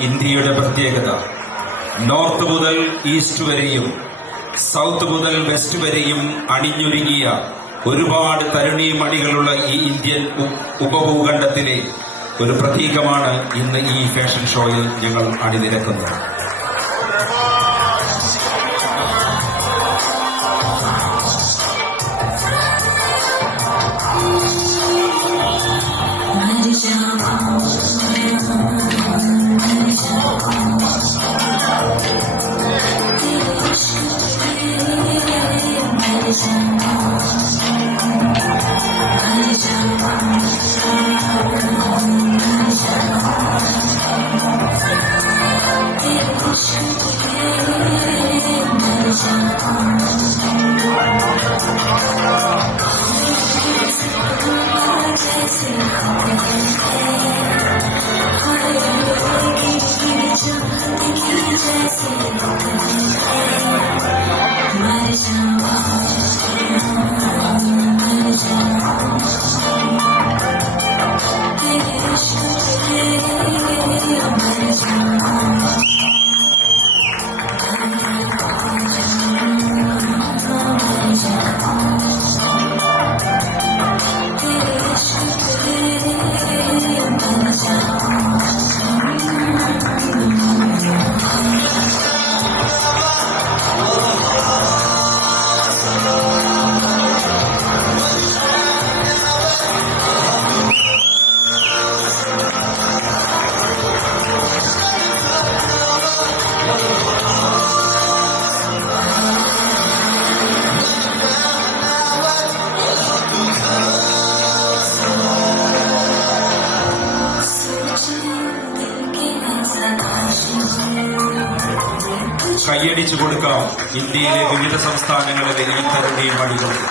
ഇന്ത്യയുടെ പ്രത്യേകത. നോർത്ത് മുതൽ ഈസ്റ്റ് വരെയും സൗത്ത് മുതൽ വെസ്റ്റ് വരെയും അണിഞ്ഞൊരുങ്ങിയ ഒരുപാട് തരുണീമണികളുള്ള ഈ ഇന്ത്യൻ ഉപഭൂഖണ്ഡത്തിലെ ഒരു പ്രതീകമാണ് ഇന്ന് ഈ ഫാഷൻ ഷോയിൽ ഞങ്ങൾ അണിനിരക്കുന്നത്. കൈയടിച്ചു കൊടുക്കാം ഇന്ത്യയിലെ വിവിധ സംസ്ഥാനങ്ങളിലെ ഈ തരുണീമണികൾക്ക്.